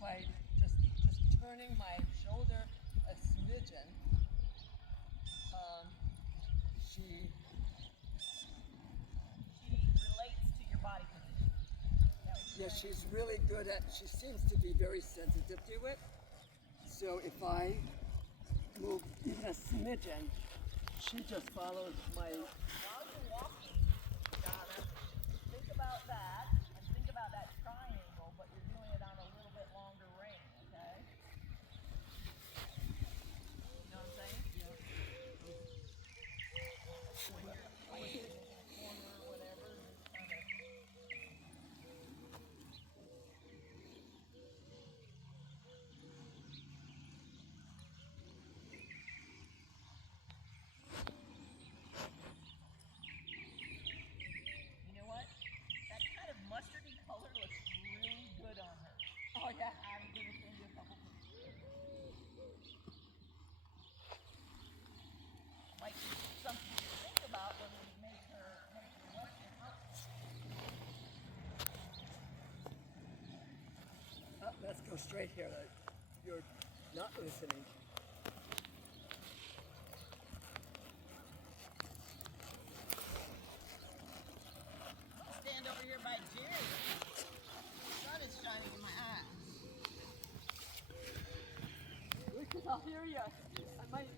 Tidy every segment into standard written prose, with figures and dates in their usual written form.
by just turning my shoulder a smidgen, she relates to your body position. Yeah, she's really good at, she seems to be very sensitive to it. So if I move even a smidgen, she just follows my... While you're walking, Donna, think about that, and think about that triangle, but you're doing it on a little bit longer rein, okay? You know what I'm saying? Yeah. When you're in a corner or whatever, just kind of... You know what? That kind of mustardy color looks really good on her. Oh yeah. I'm going to send you a couple pictures. Might be something to think about when we make her look and out. Oh, let's go straight here. You're not listening. Stand over here by Jerry. The sun is shining in my eyes. Because I'll hear you. You might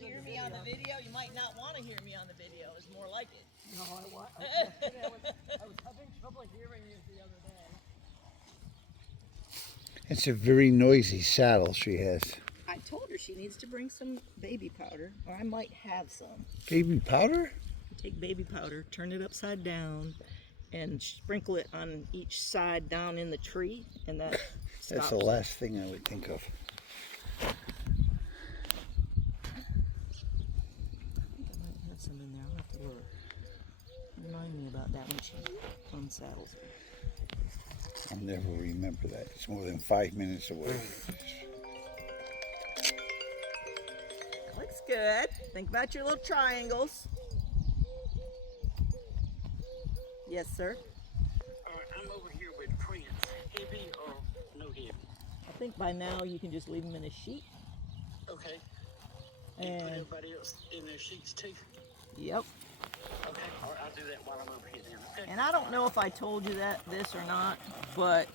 hear me on the video. You might not want to hear me on the video. It's more like it. No, I was having trouble hearing you the other day. It's a very noisy saddle she has. I told her she needs to bring some baby powder, or I might have some. Baby powder? Take baby powder, turn it upside down, and sprinkle it on each side down in the tree, and that That's stops the last thing I would think of. I think I might have some in there. I'll have to look. Remind me about that when she unsaddles me. I'll never remember that. It's more than 5 minutes away. Looks good. Think about your little triangles. Yes, sir. I'm over here with Prince. Heavy or no heavy? I think by now you can just leave them in a sheet. Okay. And put And everybody else in their sheets too? yep. Okay. All right, I'll do that while I'm over here then. Okay. And I don't know if I told you this or not, but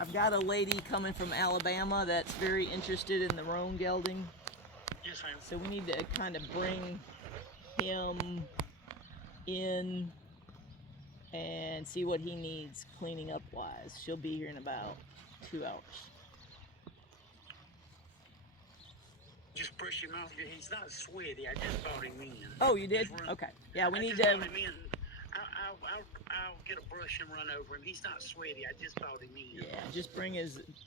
I've got a lady coming from Alabama that's very interested in the roan gelding. Yes, ma'am. So we need to kind of bring him in and see what he needs cleaning up wise. She'll be here in about 2 hours. Just brush him off. He's not sweaty. I just brought him in. Oh, you did? Just run- Okay. Yeah, we I need just to. brought him in. I'll get a brush and run over him. He's not sweaty. I just brought him in. Yeah, just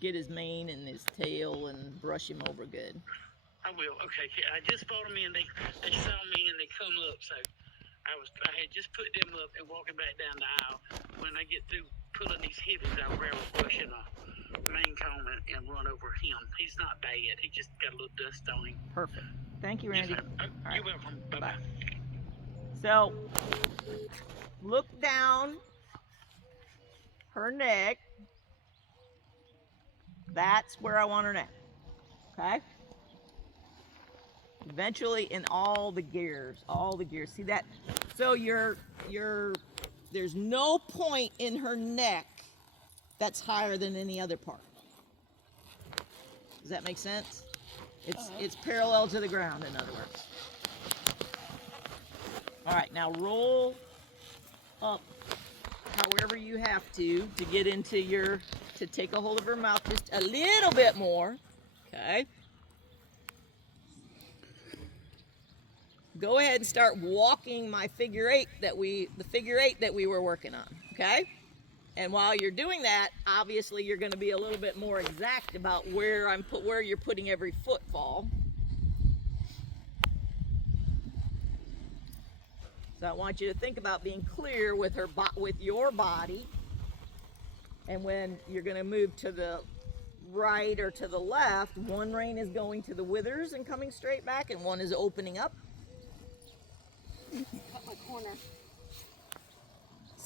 get his mane and his tail and brush him over good. I will. Okay. I just brought them in. They saw me and they come up. So I had just put them up and walking back down the aisle. When I get through pulling these heavies, I'll grab a brush and a main comb and run over him. He's not bad. He just got a little dust on him. Perfect. Thank you, Randy. Yes, ma'am. You're welcome. Bye bye. So, look down her neck. That's where I want her neck. Okay? Eventually in all the gears. See that? So there's no point in her neck that's higher than any other part. Does that make sense? It's parallel to the ground, in other words. All right, now roll up however you have to get into to take a hold of her mouth just a little bit more. Okay. Go ahead and start walking my figure eight that we were working on. Okay. And while you're doing that, obviously you're going to be a little bit more exact about where you're putting every footfall. So I want you to think about being clear with your body. And when you're going to move to the right or to the left, one rein is going to the withers and coming straight back, and one is opening up. Cut my corner.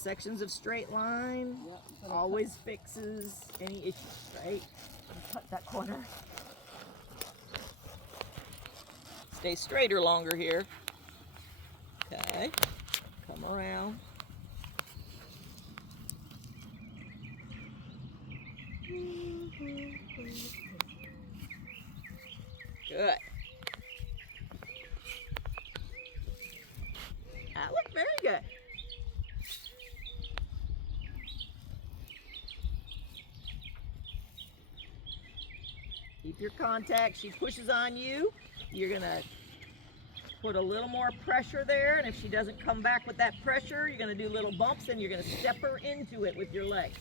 sections of straight line. Yeah, but Always fixes any issues, right? Cut that corner. Stay straighter longer here. Okay. Come around. Good. That looked very good. Keep your contact. She pushes on you. You're gonna put a little more pressure there, and if she doesn't come back with that pressure, you're gonna do little bumps and you're gonna step her into it with your leg.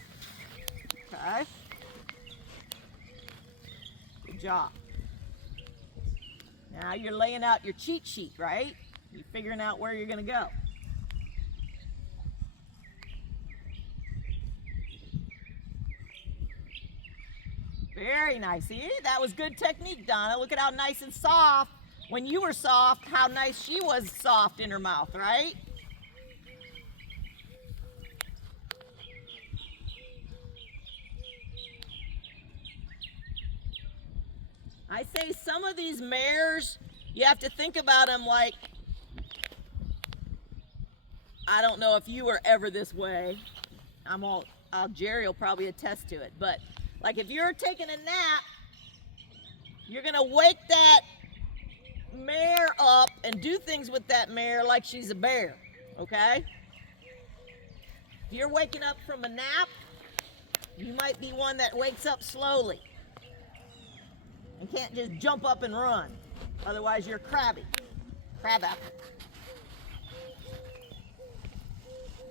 Okay? Good job. Now you're laying out your cheat sheet, right? You're figuring out where you're gonna go. Very nice. See, that was good technique, Donna. Look at how nice and soft. When you were soft, how nice she was soft in her mouth, right? I say some of these mares, you have to think about them like, I don't know if you were ever this way. Jerry will probably attest to it, but like if you're taking a nap, you're gonna wake that mare up and do things with that mare like she's a bear, okay? If you're waking up from a nap, you might be one that wakes up slowly and can't just jump up and run. Otherwise you're crab apple.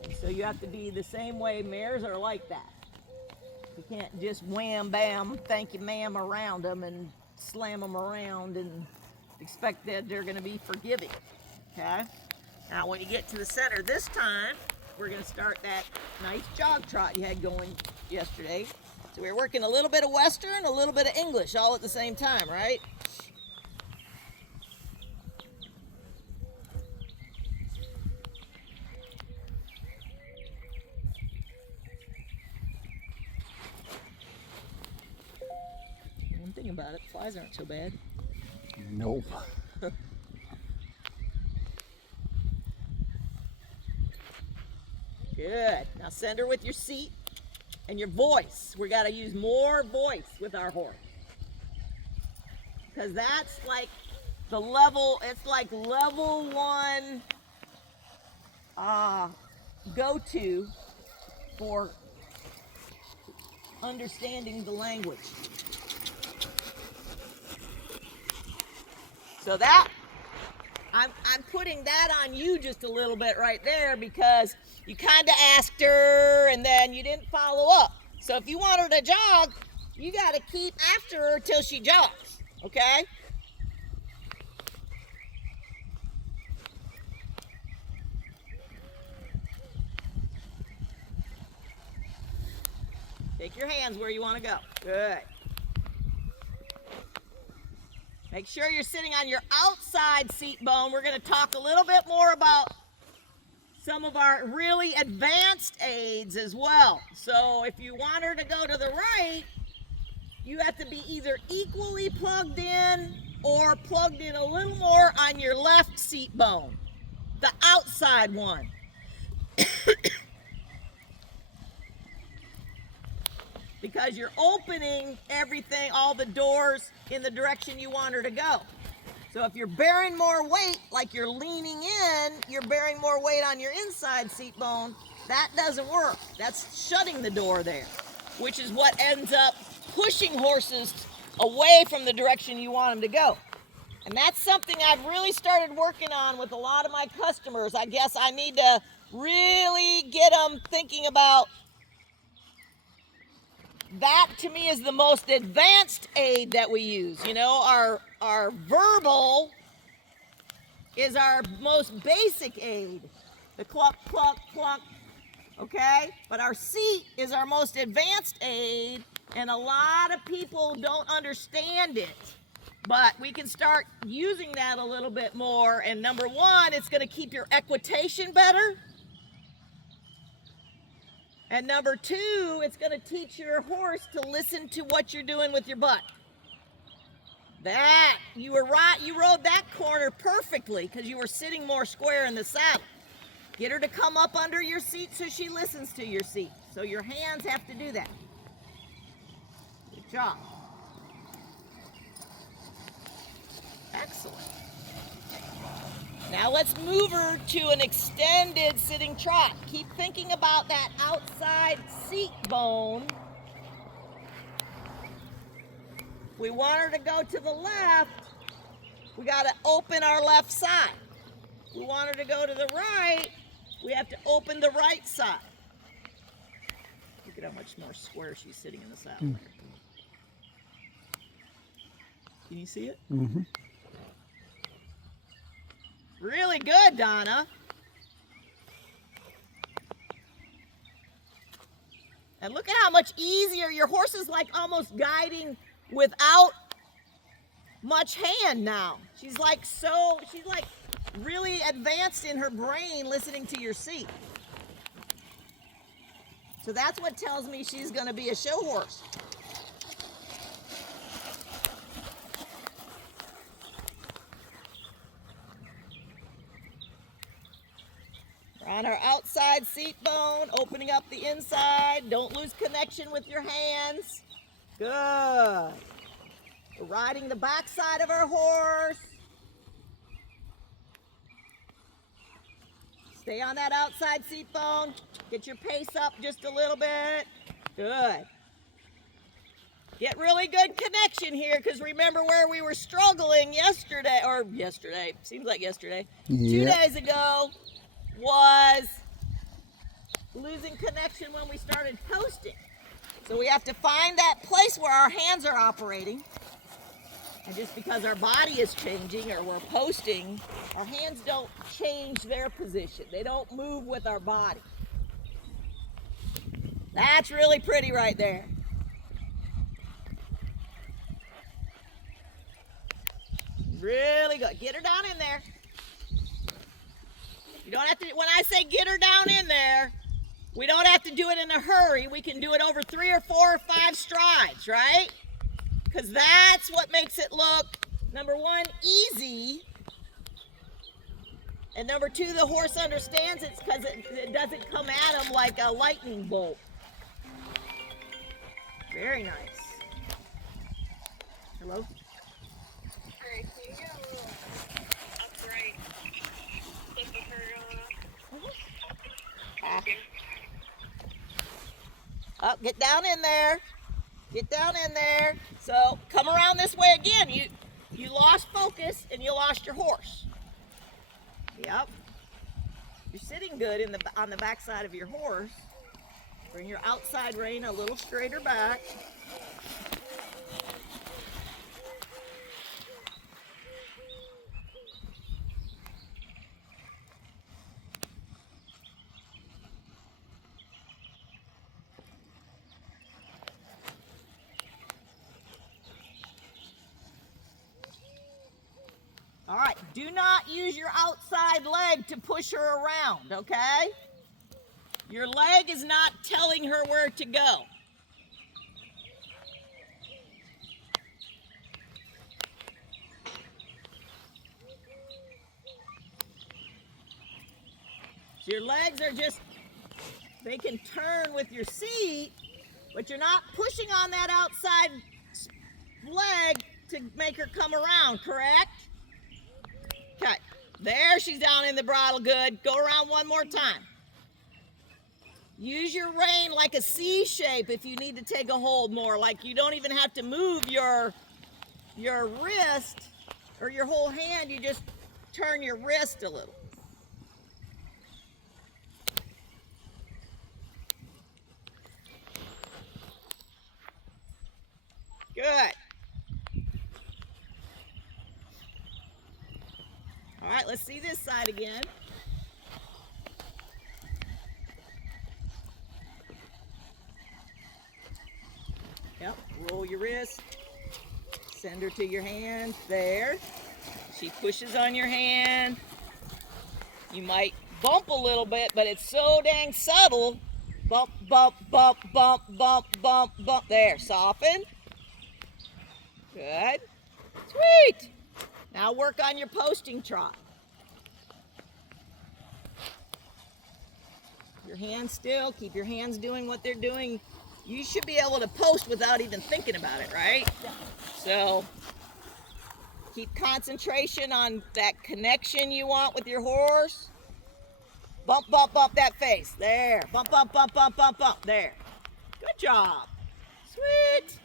And so you have to be the same way. Mares are like that. You can't just wham bam thank you ma'am around them and slam them around and expect that they're going to be forgiving. Okay? Now when you get to the center this time, we're going to start that nice jog trot you had going yesterday. So we're working a little bit of Western, a little bit of English all at the same time, right? One thing about it, flies aren't so bad. Nope. Good. Now send her with your seat and your voice. We got to use more voice with our horse. Because that's like the level, it's like level 1 go-to for understanding the language. So that, I'm putting that on you just a little bit right there because you kind of asked her and then you didn't follow up. So if you want her to jog, you got to keep after her till she jogs, okay? Take your hands where you want to go. Good. Make sure you're sitting on your outside seat bone. We're going to talk a little bit more about some of our really advanced aids as well. So if you want her to go to the right, you have to be either equally plugged in or plugged in a little more on your left seat bone, the outside one. Because you're opening everything, all the doors in the direction you want her to go. So if you're bearing more weight, like you're leaning in, you're bearing more weight on your inside seat bone, that doesn't work. That's shutting the door there, which is what ends up pushing horses away from the direction you want them to go. And that's something I've really started working on with a lot of my customers. I guess I need to really get them thinking about that. To me is the most advanced aid that we use. You know, our verbal is our most basic aid. The cluck, cluck, cluck, okay? But our seat is our most advanced aid, and a lot of people don't understand it. But we can start using that a little bit more, and number one, it's gonna keep your equitation better. And number 2, it's going to teach your horse to listen to what you're doing with your butt. That, you were right, you rode that corner perfectly because you were sitting more square in the saddle. Get her to come up under your seat so she listens to your seat. So your hands have to do that. Good job. Excellent. Now let's move her to an extended sitting trot. Keep thinking about that outside seat bone. We want her to go to the left. We got to open our left side. We want her to go to the right. We have to open the right side. Look at how much more square she's sitting in the saddle. Can you see it? Mm-hmm. Really good, Donna. And look at how much easier your horse is, like almost guiding without much hand now. She's like really advanced in her brain listening to your seat. So that's what tells me she's going to be a show horse. We're on our outside seat bone, opening up the inside. Don't lose connection with your hands. Good. We're riding the backside of our horse. Stay on that outside seat bone. Get your pace up just a little bit. Good. Get really good connection here, because remember where we were struggling yesterday, seems like yesterday, 2 days ago, was losing connection when we started posting. So we have to find that place where our hands are operating. And just because our body is changing or we're posting, our hands don't change their position. They don't move with our body. That's really pretty right there. Really good. Get her down in there. You don't have to, when I say get her down in there, we don't have to do it in a hurry. We can do it over 3 or 4 or 5 strides, right? Because that's what makes it look, number 1, easy. And number 2, the horse understands it because it doesn't come at him like a lightning bolt. Very nice. Hello? Alright, so you get a little upright tip of her Up, get down in there. Get down in there. So come around this way again. You lost focus and you lost your horse. Yep. You're sitting good on the back side of your horse. Bring your outside rein a little straighter back. All right, do not use your outside leg to push her around, okay? Your leg is not telling her where to go. So your legs are just, they can turn with your seat, but you're not pushing on that outside leg to make her come around, correct? Okay, there, she's down in the bridle, good. Go around one more time. Use your rein like a C shape if you need to take a hold more, like you don't even have to move your wrist or your whole hand, you just turn your wrist a little. Good. All right, let's see this side again. Yep, roll your wrist, send her to your hand, there. She pushes on your hand. You might bump a little bit, but it's so dang subtle, Bump, bump, bump, bump, bump, bump, bump. There, soften. Good. Sweet. Now work on your posting trot. Your hands still. Keep your hands doing what they're doing. You should be able to post without even thinking about it, right? So keep concentration on that connection you want with your horse. Bump, bump, bump that face. There. Bump, bump, bump, bump, bump, bump. There. Good job. Sweet.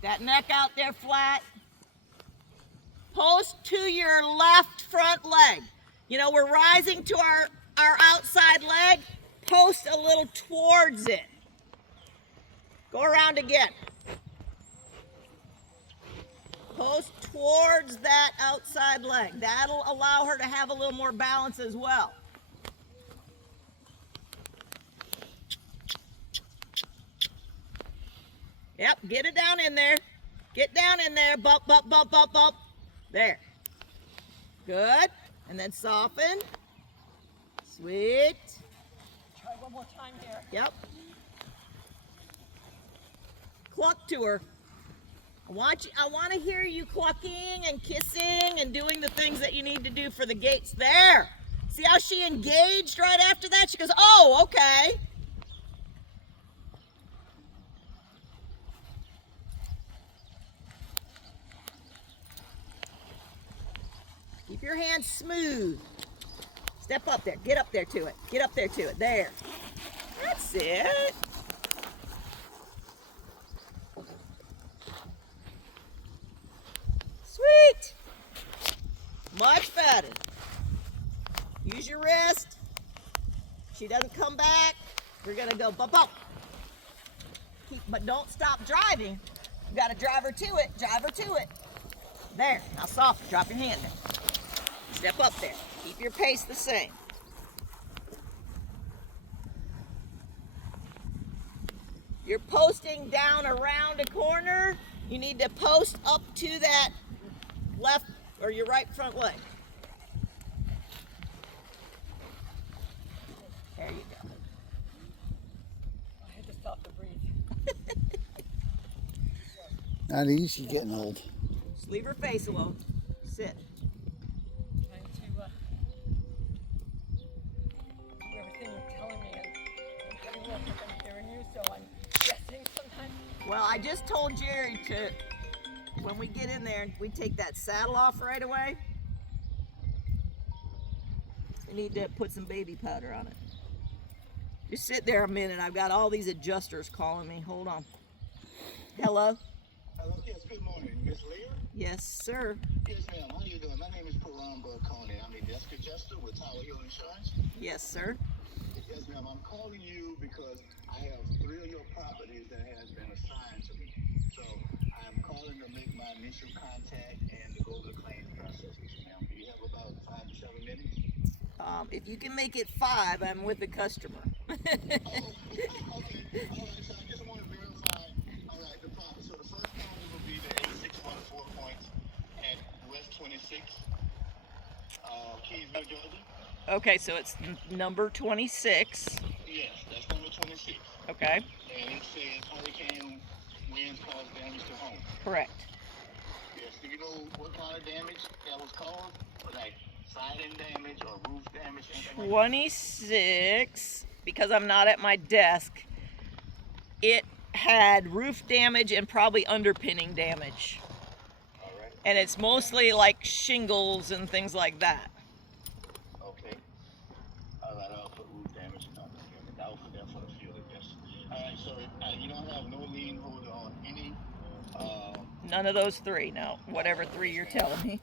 That neck out there flat. Post to your left front leg. You know, we're rising to our outside leg. Post a little towards it. Go around again. Post towards that outside leg. That'll allow her to have a little more balance as well. Yep, get it down in there. Get down in there. Bump, bump, bump, bump, bump. There. Good. And then soften. Sweet. Try one more time here. Yep. Cluck to her. I want to hear you clucking and kissing and doing the things that you need to do for the gaits. There. See how she engaged right after that? She goes, oh, okay. Keep your hands smooth. Step up there. Get up there to it. Get up there to it. There. That's it. Sweet. Much better. Use your wrist. She doesn't come back. We're going to go bump up. But don't stop driving. You got to drive her to it. Drive her to it. There. Now soft. Drop your hand there. Step up there. Keep your pace the same. You're posting down around a corner. You need to post up to that left or your right front leg. There you go. I had to stop to breathe. Not easy getting old. Just leave her face alone. Sit. Trying to do everything you're telling me, and I'm having a little different hearing you, so I'm guessing sometimes. Well, I just told Jerry to, when we get in there, we take that saddle off right away. We need to put some baby powder on it. Just sit there a minute. I've got all these adjusters calling me. Hold on. Hello? Hello, yes, good morning. Miss Lear? Yes, sir. Yes, ma'am. How you doing? My name is Param Burkoni. I'm a desk adjuster with Tower Hill Insurance. Yes, sir. Yes, ma'am. I'm calling you because I have 3 of your properties that has been assigned to me. So I'm calling to make my initial contact and to go over the claims process with you, ma'am. Do you have about 5 to 7 minutes? If you can make it 5, I'm with the customer. Okay. All right, so I just want to verify. All right, the property. So the first property will be the 8614 points at West 26, Keysville, Georgia. Okay, so it's number 26. Yes, that's number 26. Okay, And it says hurricane winds caused damage to home. correct. Yes, do you know what kind of damage that was caused? Or like siding damage or roof damage? Anything like that? 26, because I'm not at my desk, it had roof damage and probably underpinning damage. All right. And it's mostly like shingles and things like that. Okay. All right, I'll put roof damage and underpinning. I'll put that for the field adjuster. All right, so you don't have no lien holder on any None of those 3, no. Whatever 3 you're telling me.